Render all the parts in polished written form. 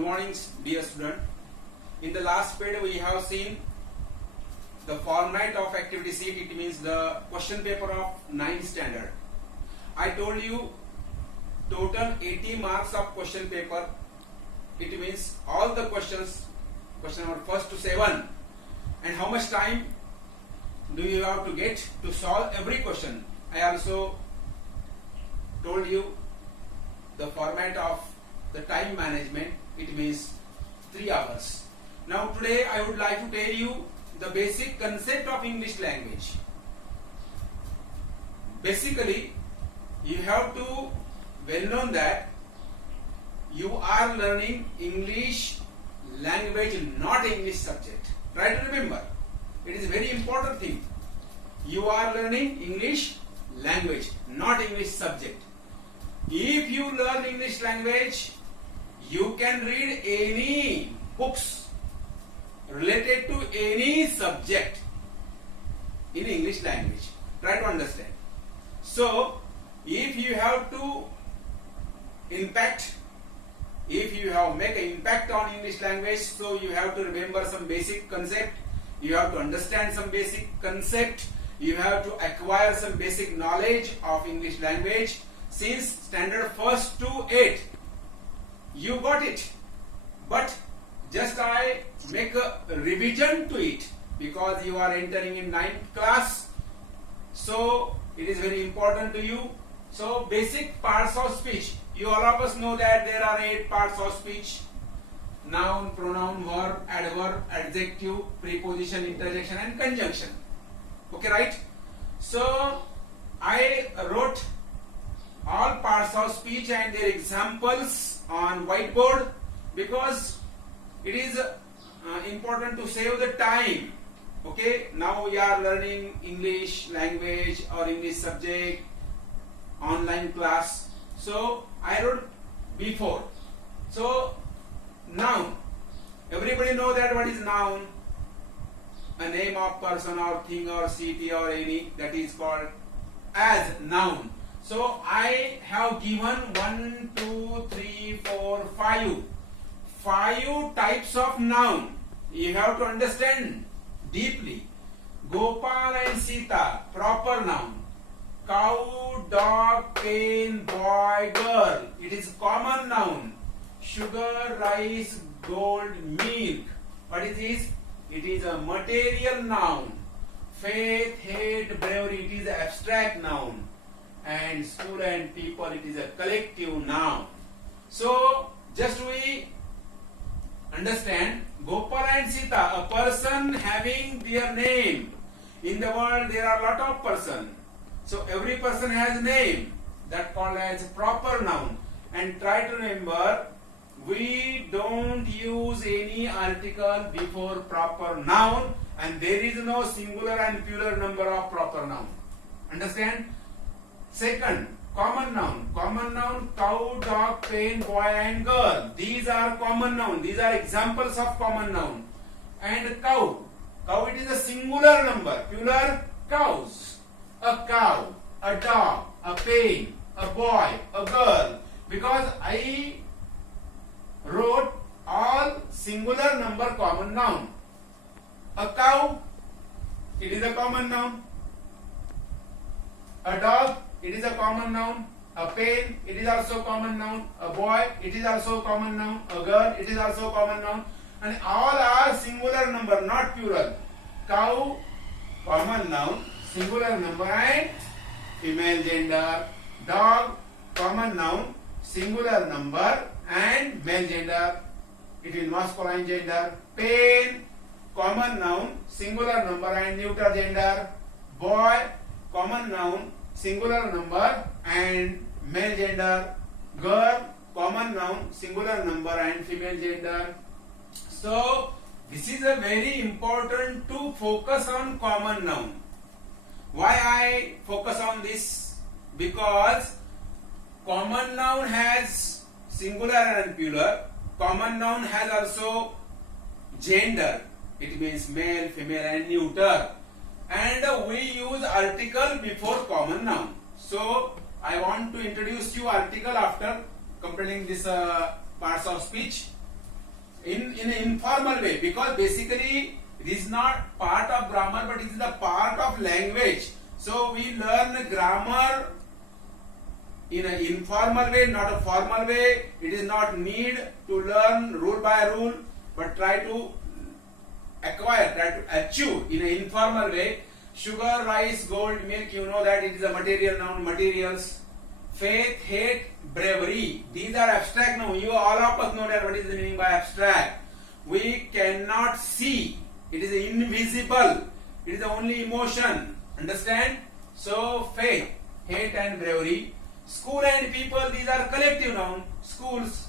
morning, dear student. In the last period, we have seen the format of activity sheet. It means the question paper of 9th standard. I told you total 80 marks of question paper. It means all the questions, question number 1 to 7. And how much time do you have to get to solve every question? I also told you the format of the time management. It means 3 hours. Now today I would like to tell you the basic concept of English language. Basically, you have to well known that you are learning English language, not English subject. Try to remember. It is a very important thing. You are learning English language, not English subject. If you learn English language, you can read any books related to any subject in English language. Try to understand. So, if you have to make an impact on English language, so you have to remember some basic concept, you have to understand some basic concept, you have to acquire some basic knowledge of English language. Since standard 1st to 8, you got it, but just I make a revision to it because you are entering in 9th class, so it is very important to you. So basic parts of speech, you all of us know that there are 8 parts of speech: noun, pronoun, verb, adverb, adjective, preposition, interjection and conjunction. Okay, right? So I wrote all parts of speech and their examples on whiteboard because it is important to save the time. Okay, now we are learning English language or English subject online class. So I wrote before. So noun, everybody know that what is noun? A name of person or thing or city or any, that is called as noun. So I have given 1, 2, 3, 4, 5 types of noun. You have to understand deeply. Gopal and Sita, proper noun. Cow, dog, pen, boy, girl, it is common noun. Sugar, rice, gold, milk, what is this? It is a material noun. Faith, hate, bravery, it is an abstract noun. And school and people, it is a collective noun. So just we understand Gopal and Sita, a person having their name. In the world there are a lot of persons. So every person has a name, that called as proper noun. And try to remember, we don't use any article before proper noun, and there is no singular and plural number of proper noun. Understand? Second, common noun. Common noun, cow, dog, pen, boy and girl. These are common noun. These are examples of common noun. And cow. Cow, it is a singular number. Plural, cows. A cow, a dog, a pen, a boy, a girl. Because I wrote all singular number common noun. A cow, it is a common noun. A dog, it is a common noun. A pen, it is also common noun. A boy, it is also common noun. A girl, it is also common noun. And all are singular number, not plural. Cow, common noun, singular number and female gender. Dog, common noun, singular number and male gender. It is masculine gender. Pen, common noun, singular number and neuter gender. Boy, common noun, singular number and male gender. Girl, common noun, singular number and female gender. So this is a very important to focus on common noun. Why I focus on this? Because common noun has singular and plural. Common noun has also gender. It means male, female and neuter. And we use article before common noun. So I want to introduce you article after completing this parts of speech. in an informal way, because basically it is not part of grammar, but it is the part of language. So we learn grammar in an informal way, not a formal way. It is not need to learn rule by rule, but try to acquire, try to achieve in an informal way. Sugar, rice, gold, milk, you know that it is a material noun, materials. Faith, hate, bravery, these are abstract nouns. You all of us know that what is the meaning by abstract. We cannot see, it is invisible, it is the only emotion, understand? So faith, hate and bravery. School and people, these are collective noun. Schools,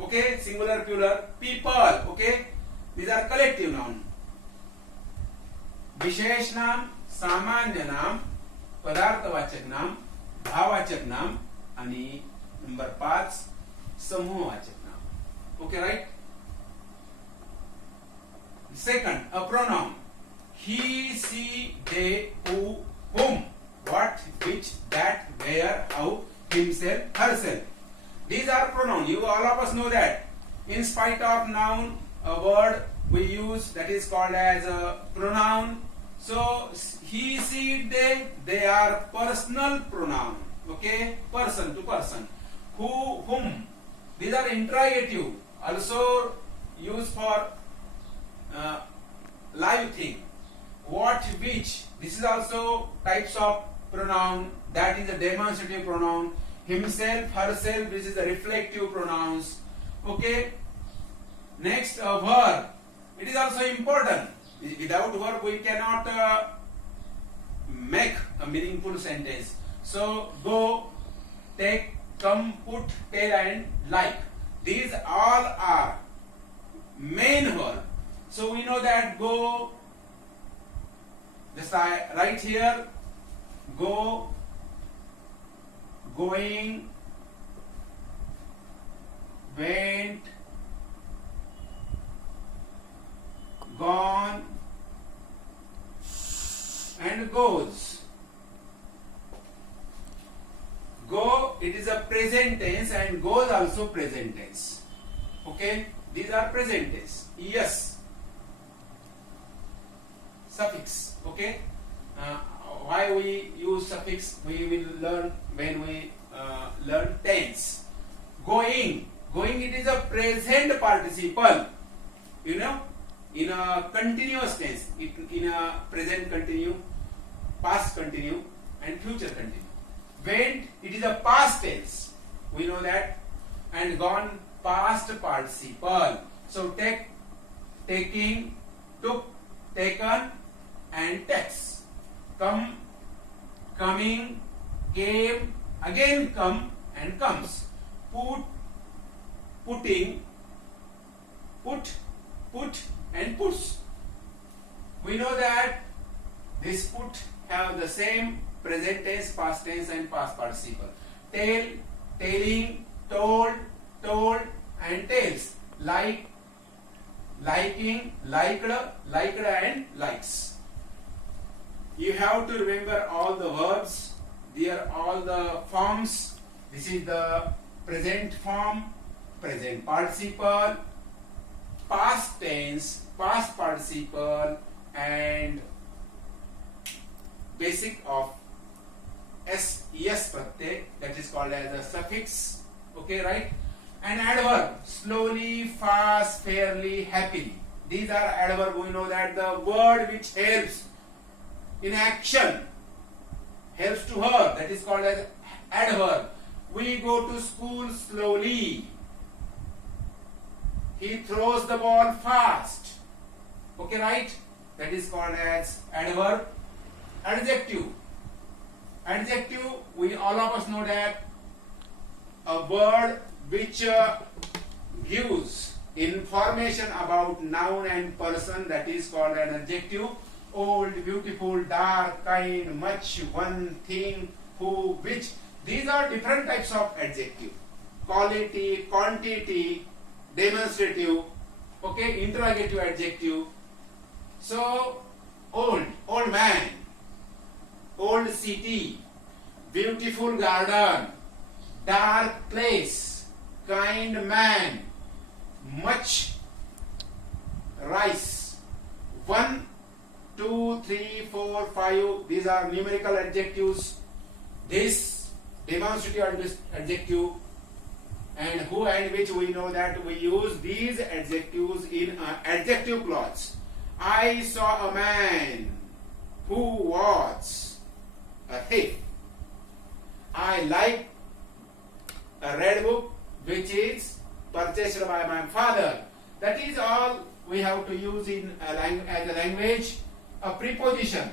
okay, singular, plural. People, okay, these are collective noun. विशेष नाम, सामान्य नाम, पदार्थवाचक नाम, भाववाचक नाम आणि number 5 समूहवाचक नाम. Okay, right? Second, a pronoun. He, she, they, who, whom, what, which, that, where, how, himself, herself. These are pronouns. You all of us know that. In spite of noun, a word we use that is called as a pronoun. So he, she, they are personal pronoun. Okay, person to person. Who, whom, these are interrogative, also used for live thing. What, which, this is also types of pronoun. That is a demonstrative pronoun. Himself, herself, this is the reflective pronouns. Okay. Next, a verb. It is also important. Without verb, we cannot make a meaningful sentence. So, go, take, come, put, tell, and like. These all are main verb. So, we know that go, just I write here, go, going, went, gone, and goes. Go, it is a present tense, and goes also present tense. Okay, these are present tense. Yes, suffix. Okay, why we use suffix we will learn when we learn tense. Going, going, it is a present participle, you know, in a continuous tense, in a present continue, past continue, and future continue. Went, it is a past tense, we know that, and gone, past participle. So take, taking, took, taken, and takes. Come, coming, came, again come, and comes. Put, putting, put, and puts. We know that this put have the same present tense, past tense, and past participle. Tell, telling, told, and tells. Like, liking, liked, and likes. You have to remember all the verbs. They are all the forms. This is the present form, present participle, past tense, past participle, and basic of es pratyay, that is called as a suffix. Okay, right? And adverb, slowly, fast, fairly, happily. These are adverb. We know that the word which helps in action, helps to her, that is called as adverb. We go to school slowly. He throws the ball fast. Okay, right? That is called as adverb. Adjective. Adjective, we all of us know that a word which gives information about noun and person, that is called an adjective. Old, beautiful, dark, kind, much, one, thing, who, which. These are different types of adjective. Quality, quantity, demonstrative, okay, interrogative adjective. So, old man, old city, beautiful garden, dark place, kind man, much 4, 5. These are numerical adjectives. This demonstrative adjective, and who and which we know that we use these adjectives in adjective clause. I saw a man who was a thief. I like a red book which is purchased by my father. That is all we have to use in as a language. A preposition: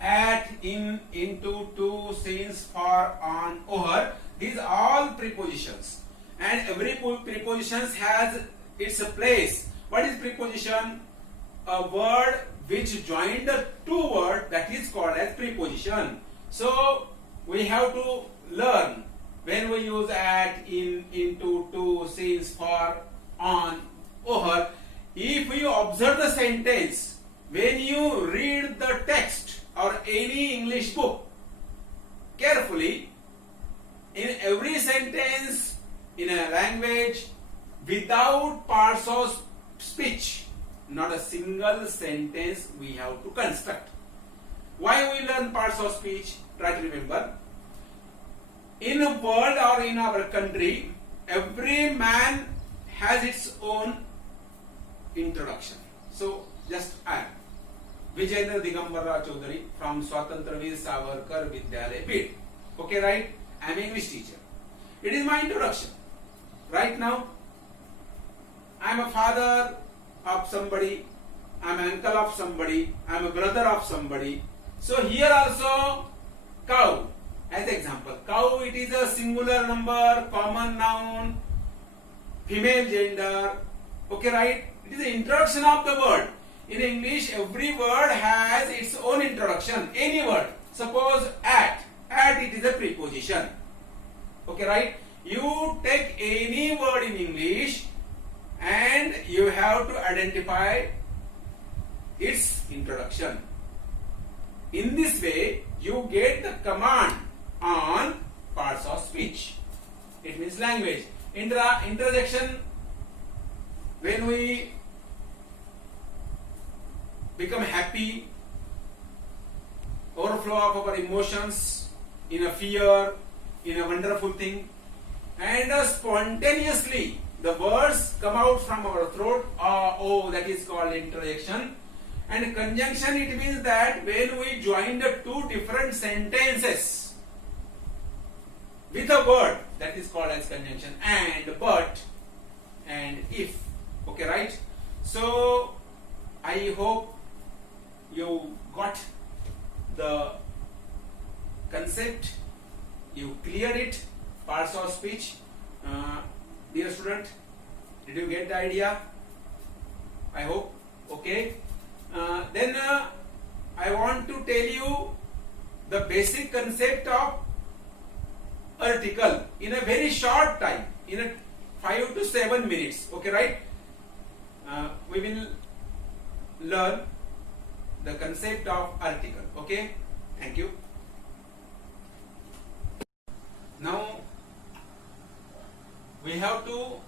at, in, into, to, since, for, on, over. These are all prepositions, and every preposition has its place. What is preposition? A word which joined the two words, that is called as preposition. So we have to learn when we use at, in, into, to, since, for, on, over. If you observe the sentence, when you read the text or any English book carefully, in every sentence in a language, without parts of speech, not a single sentence we have to construct. Why we learn parts of speech? Try to remember. In a world or in our country, every man has its own introduction. So just I am Vijayendra Digambara Chaudhary from Swatantraveer Savarkar Vidyalaya, Bid. Okay, right? I am English teacher. It is my introduction. Right now, I am a father of somebody, I am an uncle of somebody, I am a brother of somebody. So here also, cow as example. Cow, it is a singular number, common noun, female gender. Okay, right? It is the introduction of the word. In English, every word has its own introduction. Any word. Suppose at. At, it is a preposition. Okay, right? You take any word in English and you have to identify its introduction. In this way, you get the command on parts of speech. It means language. Interjection, when we become happy, overflow of our emotions, in a fear, in a wonderful thing, and spontaneously the words come out from our throat. Oh, that is called interjection. And conjunction, it means that when we join the two different sentences with a word, that is called as conjunction. And, but, and if. Okay, right? So I hope you got the concept, you clear it, parts of speech. Dear student, did you get the idea? I hope. Okay. Then I want to tell you the basic concept of article in a very short time, in a 5 to 7 minutes. Okay, right? We will learn the concept of article. Okay, thank you. Now we have to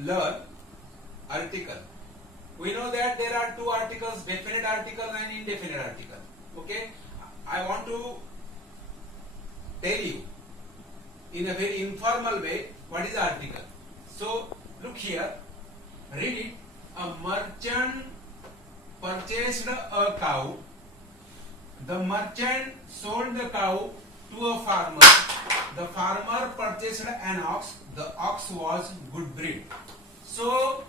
learn article. We know that there are two articles, definite article and indefinite article. Okay, I want to tell you in a very informal way what is article. So look here, read it. A merchant purchased a cow. The merchant sold the cow to a farmer. The farmer purchased an ox. The ox was good breed. So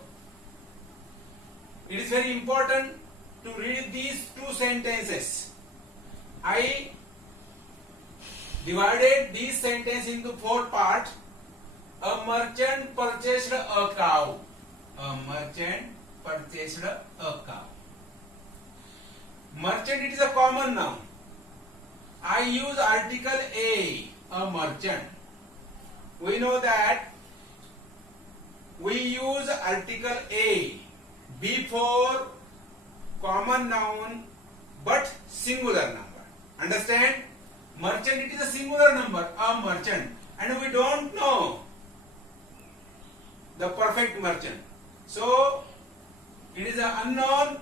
it is very important to read these two sentences. I divided these sentences into 4 parts. A merchant purchased a cow. A merchant purchased a cow. Merchant, it is a common noun. I use article a merchant. We know that we use article a before common noun but singular number. Understand? Merchant, it is a singular number, a merchant, and we don't know the perfect merchant. So it is an unknown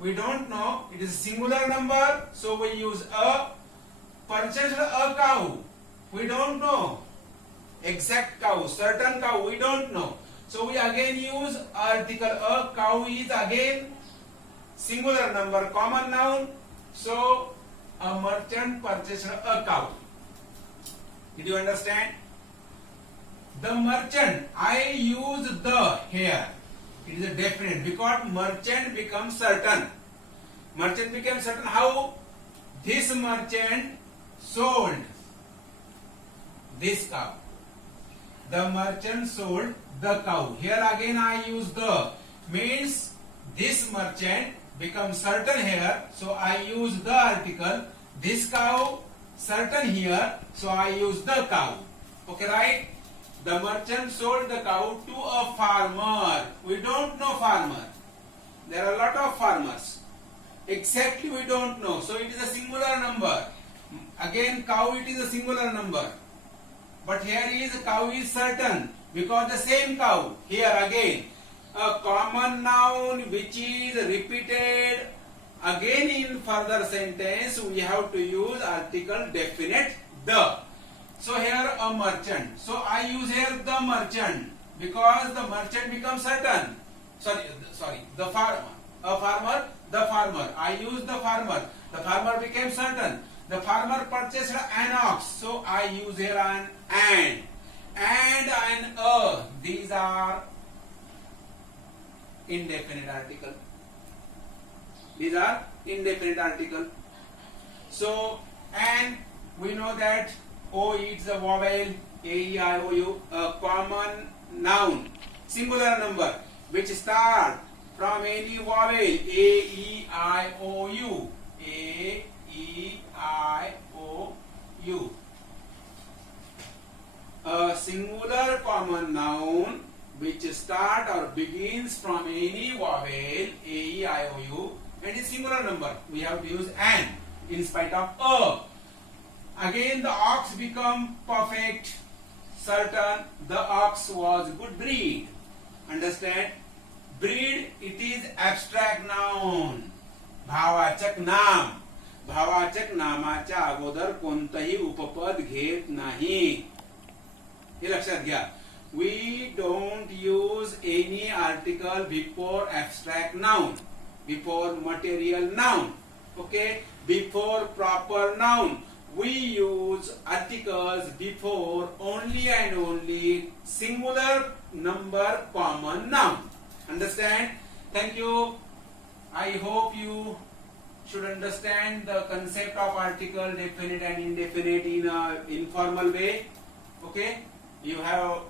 we don't know. It is a singular number, so we use a. Purchased a cow, we don't know. Exact cow, certain cow, we don't know. So we again use article. A cow is again singular number, common noun. So a merchant purchased a cow. Did you understand? The merchant, I use the here. It is a definite because merchant becomes certain. Merchant becomes certain. How? This merchant sold this cow. The merchant sold the cow. Here again I use the. Means this merchant becomes certain here. So I use the article. This cow certain here. So I use the cow. Okay, right? The merchant sold the cow to a farmer. We don't know farmer. There are a lot of farmers. Exactly we don't know. So it is a singular number. Again cow, it is a singular number. But here is cow is certain because the same cow. Here again a common noun which is repeated again in further sentence. We have to use article definite the. So here a merchant. So I use here the merchant because the merchant becomes certain. Sorry, the farmer. A farmer, the farmer. I use the farmer. The farmer became certain. The farmer purchased an ox. So I use here an and a. These are indefinite article. These are indefinite article. So and we know that O is a vowel, A-E-I-O-U, a common noun, singular number, which start from any vowel, A-E-I-O-U, A-E-I-O-U. A singular common noun which start or begins from any vowel, A-E-I-O-U, and is singular number. We have to use an in spite of a. Again the ox become perfect, certain. The ox was good breed. Understand? Breed, it is abstract noun. भावाचक नाम. भावाचक नामाच्या अगोदर कोणतंही उपपद घेत नाही. हे लक्षात घ्या. We don't use any article before abstract noun, before material noun. Okay? Before proper noun. We use articles before only and only singular number common noun. Understand? Thank you. I hope you should understand the concept of article, definite and indefinite in a informal way. Okay? You have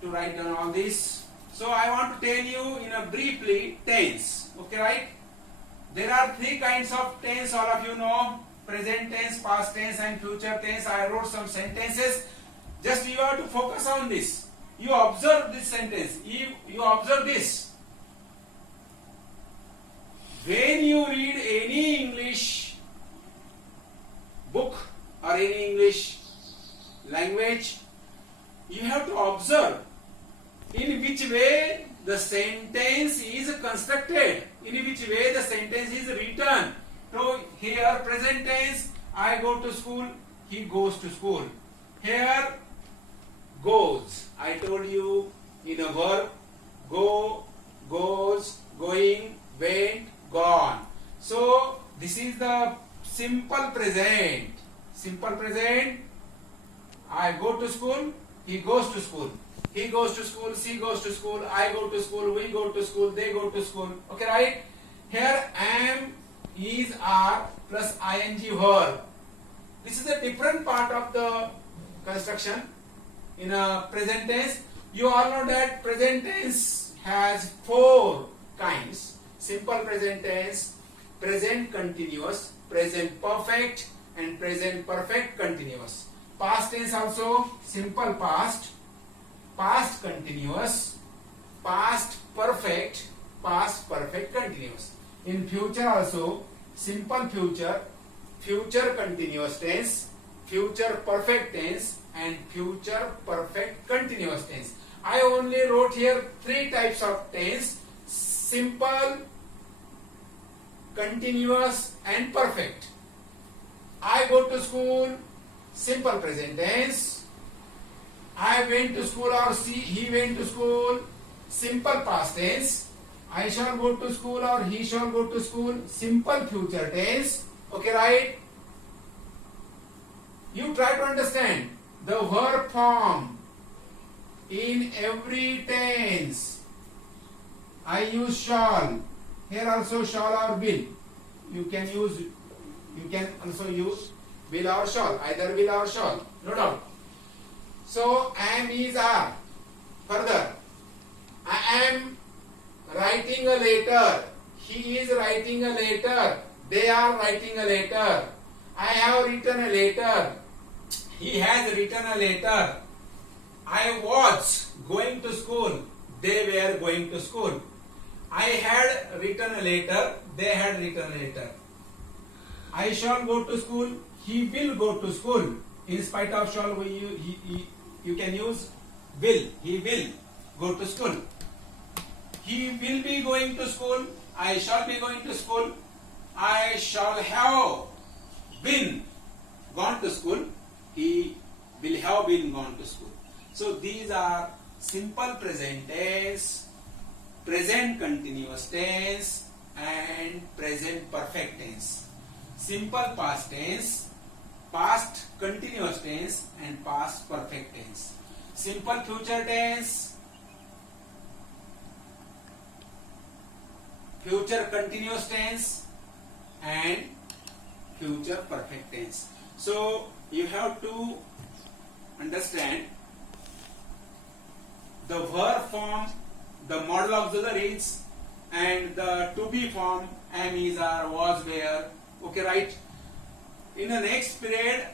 to write down all this. So I want to tell you in a briefly tense. Okay, right? There are three kinds of tense, all of you know. Present tense, past tense and future tense. I wrote some sentences. Just you have to focus on this. You observe this sentence. You observe this. When you read any English book or any English language, you have to observe in which way the sentence is constructed, in which way the sentence is written. So here present tense, I go to school, he goes to school. Here goes, I told you in a verb, go, goes, going, went, gone. So this is the simple present. Simple present, I go to school, he goes to school. He goes to school, she goes to school, I go to school, we go to school, they go to school. Okay, right? Here am, is, are plus ing verb. This is a different part of the construction in a present tense. You all know that present tense has four kinds. Simple present tense, present continuous, present perfect and present perfect continuous. Past tense also, simple past, past continuous, past perfect, past perfect continuous. In future also, simple future, future continuous tense, future perfect tense and future perfect continuous tense. I only wrote here three types of tense: simple, continuous and perfect. I go to school, simple present tense. I went to school or he went to school, simple past tense. I shall go to school or he shall go to school, simple future tense. Okay, right? You try to understand the verb form in every tense. I use shall. Here also shall or will. You can also use will or shall. Either will or shall. No doubt. So am, is, are. Further, I am writing a letter. He is writing a letter. They are writing a letter. I have written a letter. He has written a letter. I was going to school. They were going to school. I had written a letter. They had written a letter. I shall go to school. He will go to school. In spite of shall, you can use will. He will go to school. He will be going to school. I shall be going to school. I shall have been gone to school. He will have been gone to school. So these are simple present tense, present continuous tense, and present perfect tense. Simple past tense, past continuous tense, and past perfect tense. Simple future tense, future continuous tense, and future perfect tense. So you have to understand the verb form, the modal auxiliaries, and the to be form am, is, are, was, were. Okay, right? In the next period,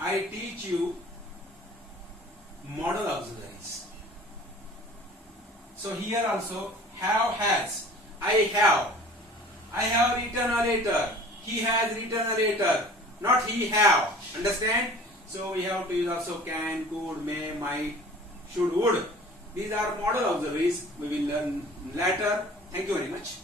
I teach you modal auxiliaries. So here also have, has. I have written a letter. He has written a letter. Not he have. Understand? So we have to use also can, could, may, might, should, would. These are modal auxiliaries. We will learn later. Thank you very much.